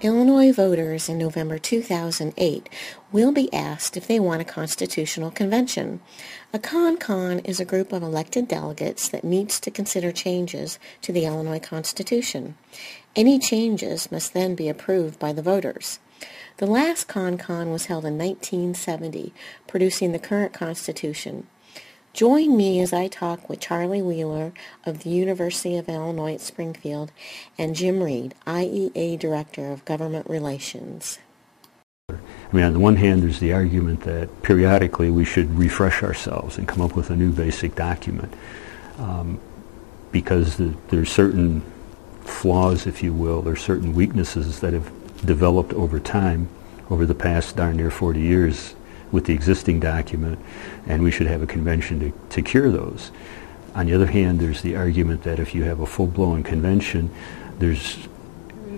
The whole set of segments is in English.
Illinois voters in November 2008 will be asked if they want a constitutional convention. A con is a group of elected delegates that meets to consider changes to the Illinois Constitution. Any changes must then be approved by the voters. The last con was held in 1970, producing the current Constitution. Join me as I talk with Charlie Wheeler of the University of Illinois at Springfield and Jim Reed, IEA Director of Government Relations. I mean, on the one hand, there's the argument that periodically we should refresh ourselves and come up with a new basic document because there's certain flaws, if you will, there's certain weaknesses that have developed over time, over the past darn near 40 years with the existing document, and we should have a convention to cure those. On the other hand, there's the argument that if you have a full-blown convention, there's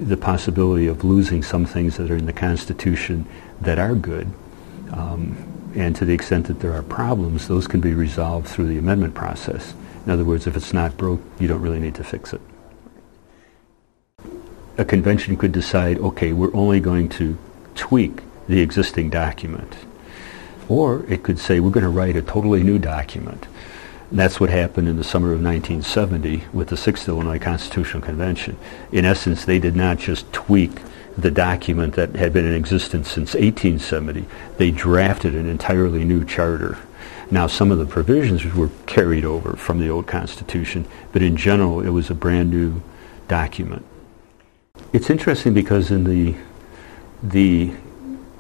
the possibility of losing some things that are in the Constitution that are good. And to the extent that there are problems, those can be resolved through the amendment process. In other words, if it's not broke, you don't really need to fix it. A convention could decide, okay, we're only going to tweak the existing document. Or it could say, we're going to write a totally new document. And that's what happened in the summer of 1970 with the 6th Illinois Constitutional Convention. In essence, they did not just tweak the document that had been in existence since 1870. They drafted an entirely new charter. Now, some of the provisions were carried over from the old Constitution, but in general, it was a brand new document. It's interesting because in the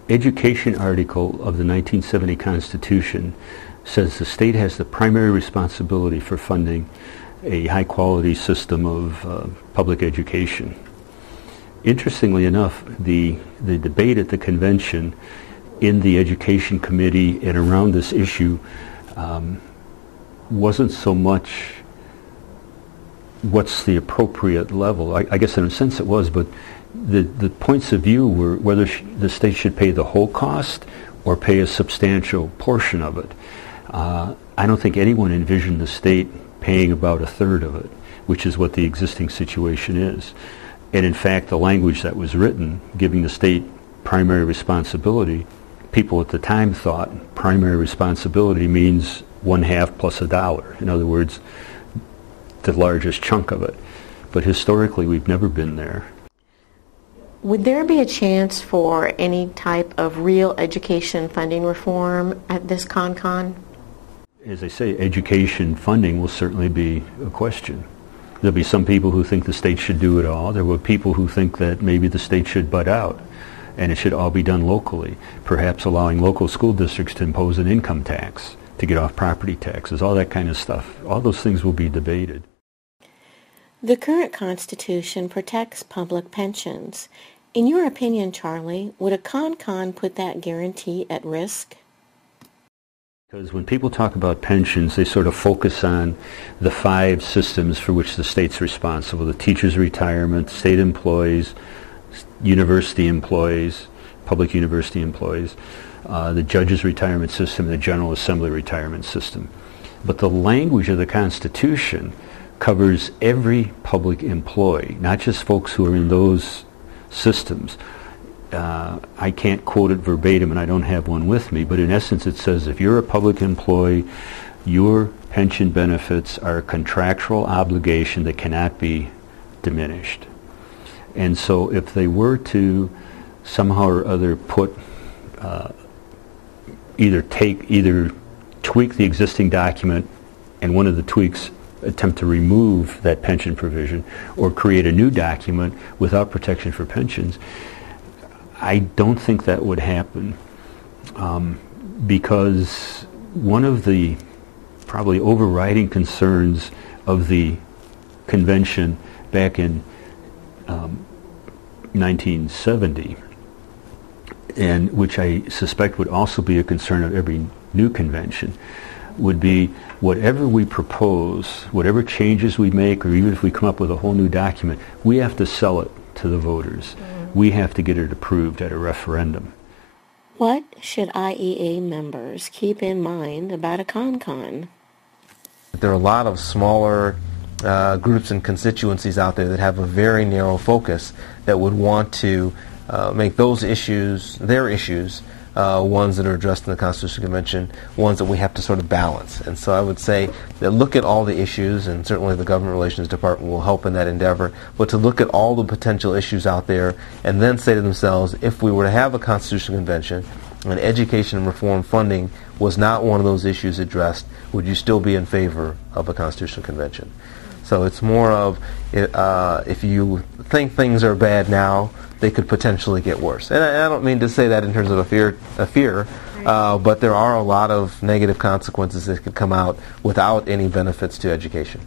education article of the 1970 Constitution says the state has the primary responsibility for funding a high-quality system of public education. Interestingly enough, the debate at the convention in the education committee and around this issue wasn't so much what's the appropriate level. I guess in a sense it was, but the points of view were whether the state should pay the whole cost or pay a substantial portion of it. I don't think anyone envisioned the state paying about a third of it, which is what the existing situation is. And in fact, the language that was written, giving the state primary responsibility, people at the time thought primary responsibility means 1/2 plus $1. In other words, the largest chunk of it. But historically, we've never been there. Would there be a chance for any type of real education funding reform at this con? As I say, education funding will certainly be a question. There'll be some people who think the state should do it all. There were people who think that maybe the state should butt out and it should all be done locally, perhaps allowing local school districts to impose an income tax to get off property taxes, all that kind of stuff. All those things will be debated. The current Constitution protects public pensions. In your opinion, Charlie, would a con put that guarantee at risk? Because when people talk about pensions, they sort of focus on the 5 systems for which the state's responsible: the teachers' retirement, state employees, university employees, public university employees, the judges' retirement system, the General Assembly retirement system. But the language of the Constitution covers every public employee, not just folks who are in those systems. I can't quote it verbatim, and I don't have one with me, but in essence it says if you're a public employee, your pension benefits are a contractual obligation that cannot be diminished. And so if they were to somehow or other put either tweak the existing document, and one of the tweaks attempt to remove that pension provision, or create a new document without protection for pensions, I don't think that would happen because one of the probably overriding concerns of the convention back in 1970, and which I suspect would also be a concern of every new convention, would be whatever we propose, whatever changes we make, or even if we come up with a whole new document, we have to sell it to the voters. We have to get it approved at a referendum. What should IEA members keep in mind about a con? There are a lot of smaller groups and constituencies out there that have a very narrow focus that would want to make those issues, their issues, ones that are addressed in the Constitutional Convention, ones that we have to sort of balance. And so I would say that look at all the issues, and certainly the Government Relations Department will help in that endeavor, but to look at all the potential issues out there and then say to themselves, if we were to have a Constitutional Convention and education and reform funding was not one of those issues addressed, would you still be in favor of a Constitutional Convention? So it's more of, if you think things are bad now, they could potentially get worse. And I don't mean to say that in terms of a fear, but there are a lot of negative consequences that could come out without any benefits to education.